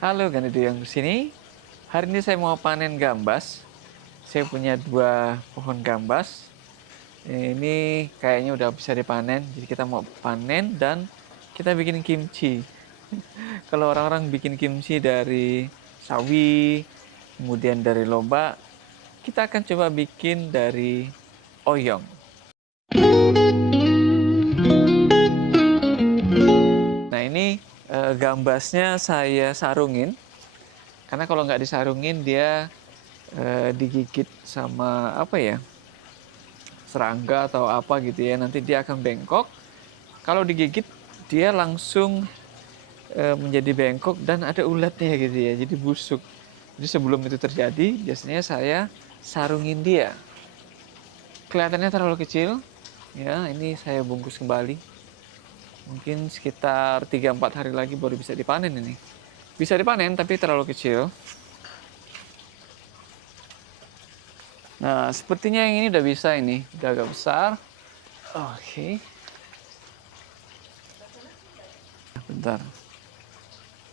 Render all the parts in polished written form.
Halo Gantidu yang di sini. Hari ini saya mau panen gambas. Saya punya 2 pohon gambas. Ini kayaknya udah bisa dipanen. Jadi kita mau panen dan kita bikin kimchi. Kalau orang-orang bikin kimchi dari sawi, kemudian dari lobak, kita akan coba bikin dari oyong. Nah ini gambasnya saya sarungin. Karena kalau nggak disarungin dia digigit sama apa ya, serangga atau apa gitu ya, nanti dia akan bengkok. Kalau digigit dia langsung menjadi bengkok dan ada ulatnya gitu ya, jadi busuk. Jadi sebelum itu terjadi biasanya saya sarungin dia. Kelihatannya terlalu kecil ya, ini saya bungkus kembali. Mungkin sekitar 3-4 hari lagi baru bisa dipanen ini. Bisa dipanen tapi terlalu kecil. Nah, sepertinya yang ini udah bisa, ini udah agak besar. Oke. Bentar.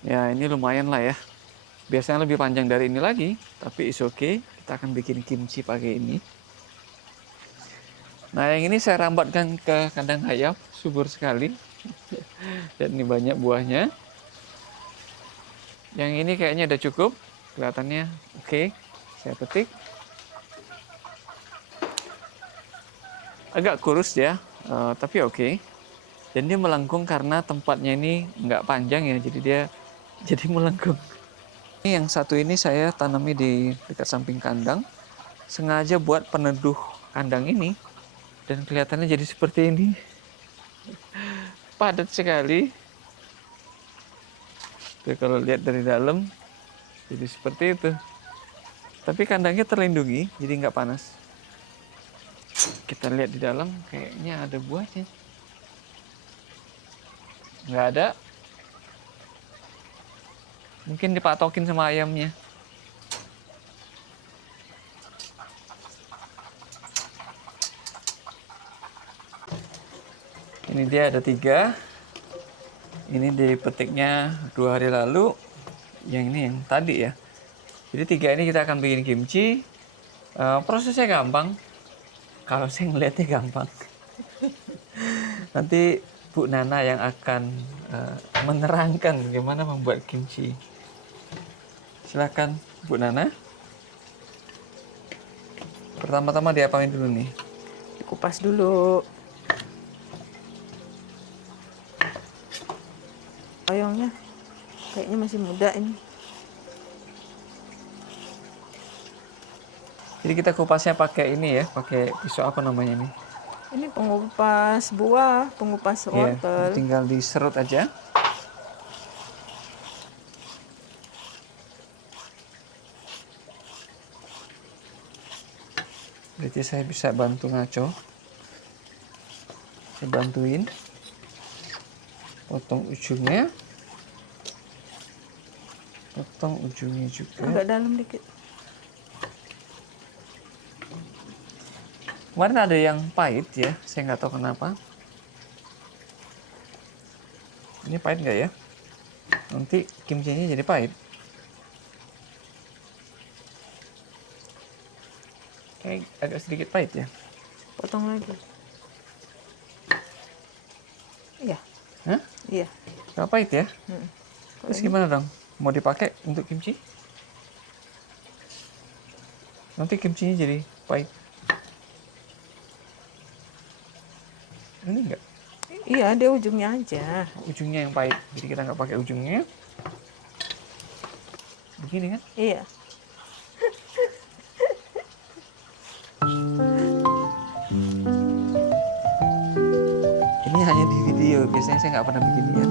Ya, ini lumayan lah ya. Biasanya lebih panjang dari ini lagi, tapi is okay. Kita akan bikin kimchi pakai ini. Nah, yang ini saya rambatkan ke kandang ayam, subur sekali. Dan ini banyak buahnya. Yang ini kayaknya udah cukup. Kelihatannya oke. Saya petik. Agak kurus ya, tapi oke. Dan dia melengkung karena tempatnya ini nggak panjang ya, jadi dia jadi melengkung. Ini yang satu ini saya tanami di dekat samping kandang, sengaja buat peneduh kandang ini, dan kelihatannya jadi seperti ini. Padat sekali. Tuh, kalau lihat dari dalam, jadi seperti itu. Tapi kandangnya terlindungi, jadi nggak panas. Kita lihat di dalam, kayaknya ada buahnya. Nggak ada. Mungkin dipatokin sama ayamnya. Ini dia ada 3. Ini dipetiknya 2 hari lalu. Yang ini yang tadi ya. Jadi 3 ini kita akan bikin kimchi. Prosesnya gampang. Kalau saya ngeliatnya gampang. Nanti Bu Nana yang akan menerangkan bagaimana membuat kimchi. Silakan Bu Nana. Pertama-tama diapain dulu nih? Dikupas dulu. Oyongnya kayaknya masih muda ini. Jadi kita kupasnya pakai ini ya, pakai pisau apa namanya ini? Ini pengupas buah, pengupas Iya, wortel. tinggal diserut aja. Berarti saya bisa bantu ngaco. Saya bantuin. Potong ujungnya. Potong ujungnya juga. Agak dalam dikit. Kemarin ada yang pahit ya, saya nggak tahu kenapa. Ini pahit nggak ya? Nanti kimchinya jadi pahit. Kayak agak sedikit pahit ya. Potong lagi. Iya. Hah? Iya. Nggak pahit ya? Hmm. Terus gimana dong? Mau dipakai untuk kimchi? Nanti kimchinya jadi pahit. Ini enggak? Iya, dia ujungnya aja. Ujungnya yang pahit. Jadi kita nggak pakai ujungnya. Begini kan? Iya. Ini hanya di video. Biasanya saya nggak pernah beginian.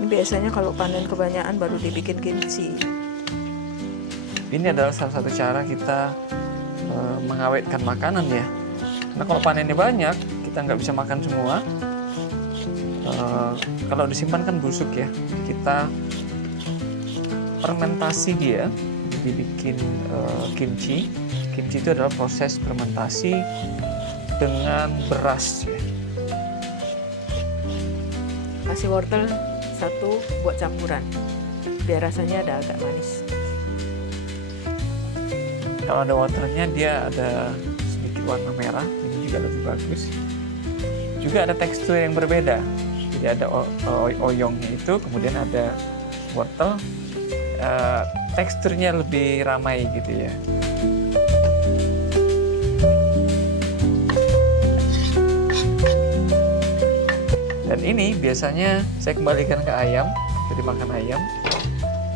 Ini biasanya kalau panen kebanyakan baru dibikin kimchi. Ini adalah salah satu cara kita mengawetkan makanan ya. Karena kalau panennya banyak, kita nggak bisa makan semua. Kalau disimpan kan busuk ya. Kita fermentasi dia, jadi bikin kimchi. Kimchi itu adalah proses fermentasi dengan beras ya. Kasih wortel 1 buat campuran, biar rasanya ada agak manis. Kalau ada wortelnya dia ada sedikit warna merah, ini juga lebih bagus. Juga ada tekstur yang berbeda. Jadi ada oyongnya itu, kemudian ada wortel, teksturnya lebih ramai gitu ya. Dan ini biasanya saya kembalikan ke ayam, jadi makan ayam.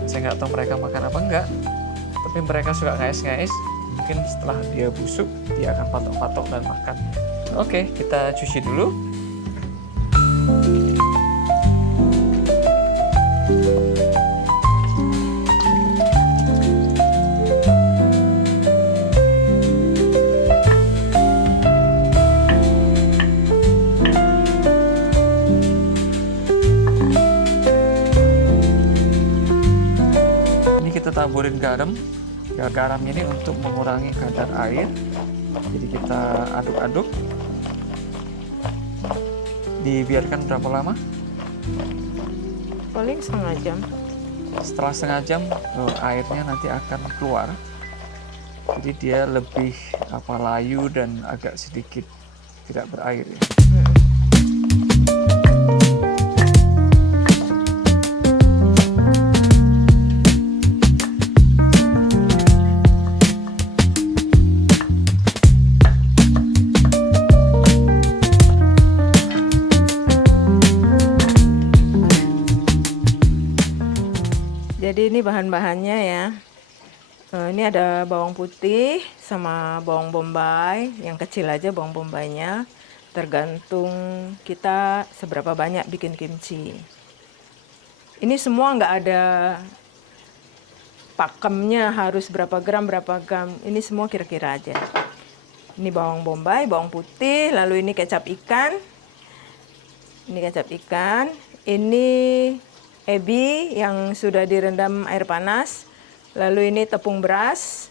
Saya nggak tahu mereka makan apa enggak, tapi mereka suka ngais-ngais. Mungkin setelah dia busuk, dia akan patok-patok dan makan. Oke, kita cuci dulu. Kita taburin garam. Garam ini untuk mengurangi kadar air. Jadi kita aduk-aduk. Dibiarkan berapa lama? Paling setengah jam. Setelah setengah jam airnya nanti akan keluar. Jadi dia lebih layu dan agak sedikit tidak berair ya. Jadi ini bahan-bahannya ya. Ini ada bawang putih sama bawang bombay, yang kecil aja bawang bombaynya. Tergantung kita seberapa banyak bikin kimchi. Ini semua nggak ada pakemnya harus berapa gram. Ini semua kira-kira aja. Ini bawang bombay, bawang putih, lalu ini kecap ikan. Ini ebi yang sudah direndam air panas. Lalu ini tepung beras.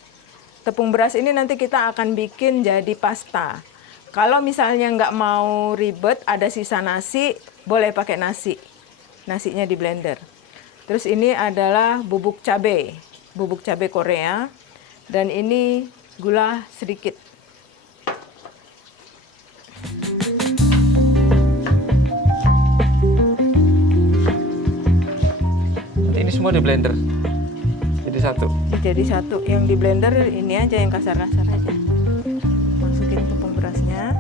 Tepung beras ini nanti kita akan bikin jadi pasta. Kalau misalnya nggak mau ribet, ada sisa nasi, boleh pakai nasi. Nasinya di blender. Terus ini adalah bubuk cabai Korea. Dan ini gula sedikit. Ini semua di blender jadi satu. Yang di blender ini aja, yang kasar-kasar aja. Masukin tepung berasnya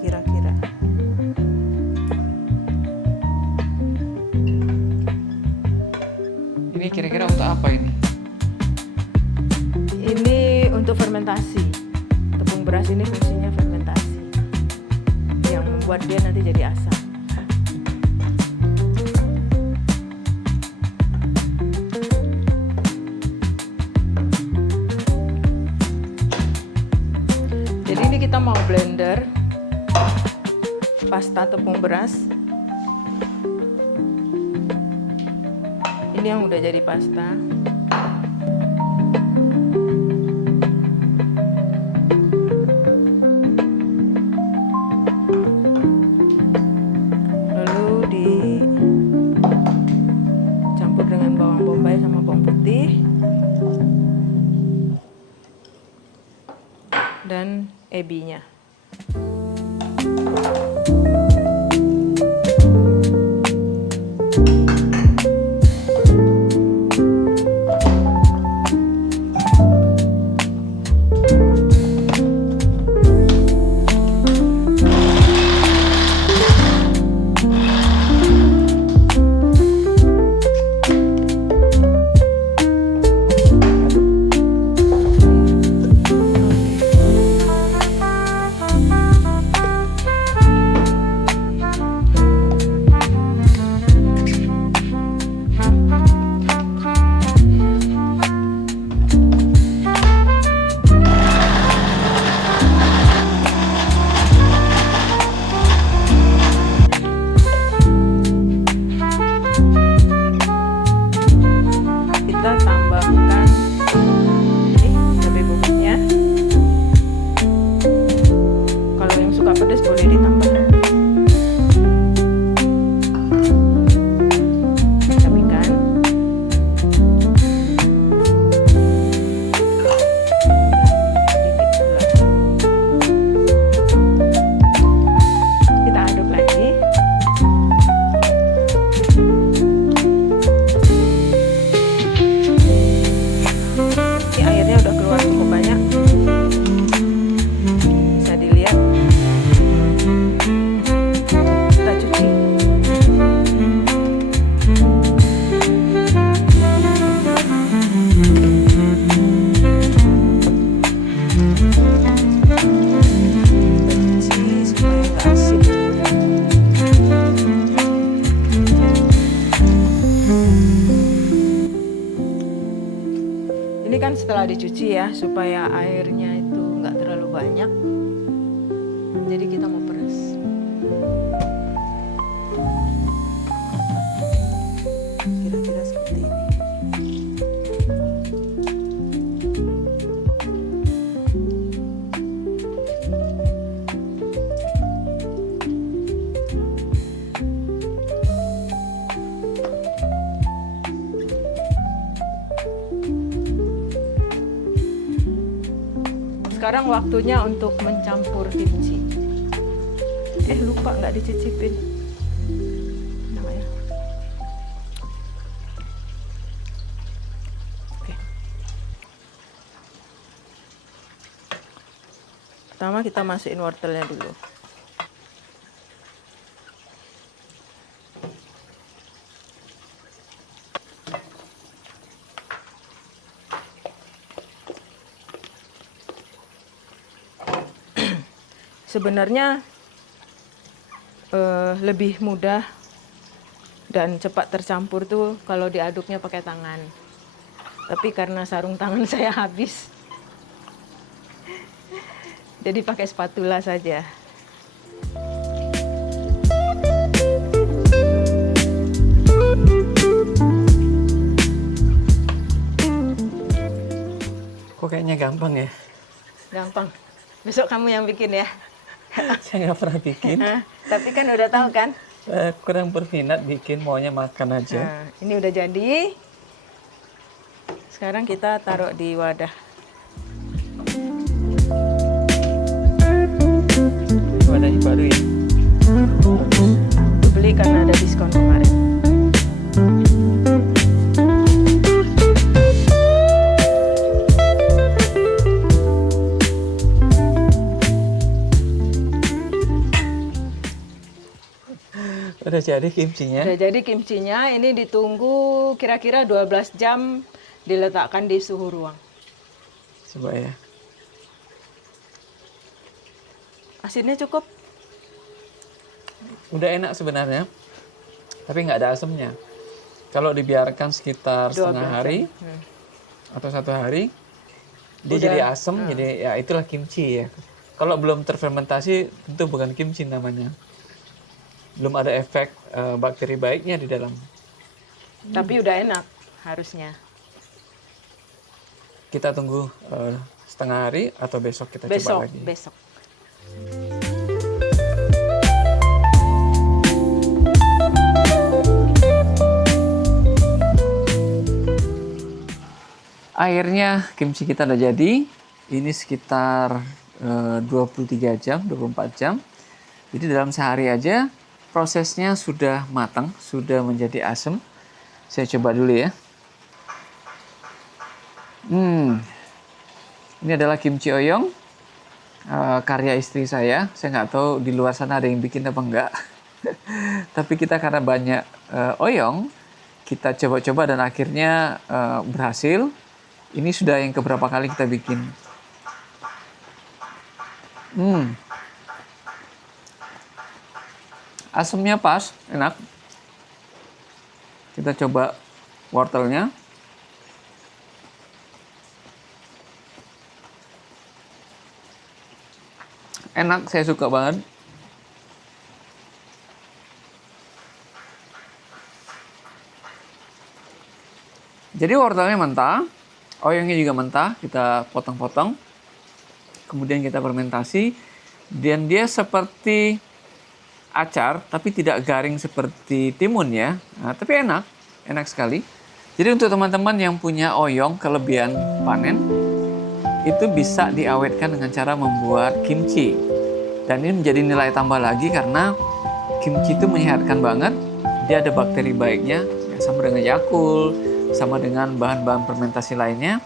kira-kira. Ini kira-kira untuk apa ini? Ini untuk fermentasi. Tepung beras ini fungsinya fermentasi, yang membuat dia nanti jadi asam. Jadi ini kita mau blender pasta tepung beras. Ini yang udah jadi pasta. Lalu dicampur dengan bawang bombay sama bawang putih. Dan ebinya. setelah dicuci ya, supaya airnya itu nggak terlalu banyak. Jadi kita mau peras. Kira-kira seperti ini. Sekarang waktunya untuk mencampur kimchi. Lupa nggak dicicipin. Namanya. Oke. Pertama kita masukin wortelnya dulu. Sebenarnya lebih mudah dan cepat tercampur tuh kalau diaduknya pakai tangan. Tapi karena sarung tangan saya habis, jadi pakai spatula saja. Kok kayaknya gampang ya? Gampang. Besok kamu yang bikin ya. Saya nggak pernah bikin. Tapi kan udah tahu kan? Kurang berminat bikin, maunya makan aja. Nah, ini udah jadi. Sekarang kita taruh di wadah. Wadahnya baru ya? Beli karena ada diskon kemarin. Udah jadi kimchinya. Udah jadi kimchinya, ini ditunggu kira-kira 12 jam diletakkan di suhu ruang. Coba ya. Asinnya cukup. Udah enak sebenarnya, tapi nggak ada asamnya. Kalau dibiarkan sekitar 12 setengah hari jam. atau 1 hari, dia Udah. jadi asam, jadi ya itulah kimchi ya. Kalau belum terfermentasi, tentu bukan kimchi namanya. Belum ada efek bakteri baiknya di dalam. Tapi udah enak harusnya. Kita tunggu setengah hari atau besok kita coba lagi. Besok. Akhirnya kimchi kita udah jadi. Ini sekitar 23 jam, 24 jam. Jadi dalam sehari aja prosesnya sudah matang, sudah menjadi asam. Saya coba dulu ya. Ini adalah kimchi oyong, karya istri saya. Saya nggak tahu di luar sana ada yang bikin apa enggak. Tapi kita karena banyak oyong, kita coba-coba dan akhirnya berhasil. Ini sudah yang keberapa kali kita bikin. Asamnya pas, enak. Kita coba wortelnya. Enak, saya suka banget. Jadi wortelnya mentah, oyongnya juga mentah, kita potong-potong. Kemudian kita fermentasi, dan dia seperti acar, tapi tidak garing seperti timun ya. Nah, tapi enak, enak sekali. Jadi untuk teman-teman yang punya oyong kelebihan panen, itu bisa diawetkan dengan cara membuat kimchi. Dan ini menjadi nilai tambah lagi karena kimchi itu menyehatkan banget. Dia ada bakteri baiknya, ya, sama dengan Yakult, sama dengan bahan-bahan fermentasi lainnya.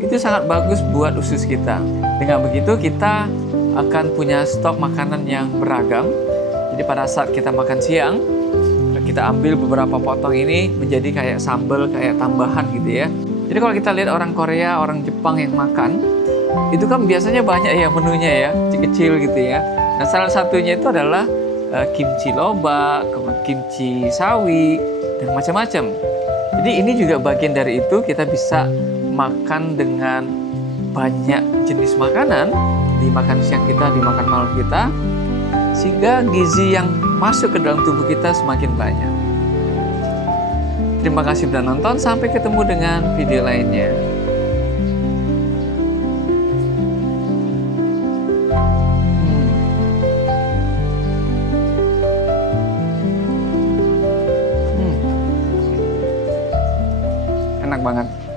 Itu sangat bagus buat usus kita. Dengan begitu kita akan punya stok makanan yang beragam. Jadi pada saat kita makan siang, kita ambil beberapa potong ini menjadi kayak sambal, kayak tambahan gitu ya. Jadi kalau kita lihat orang Korea, orang Jepang yang makan, itu kan biasanya banyak ya menunya ya, kecil-kecil gitu ya. Nah salah satunya itu adalah kimchi loba, kimchi sawi, dan macam-macam. Jadi ini juga bagian dari itu, kita bisa makan dengan banyak jenis makanan di makan siang kita, di makan malam kita, sehingga gizi yang masuk ke dalam tubuh kita semakin banyak. Terima kasih sudah nonton, sampai ketemu dengan video lainnya. Enak banget.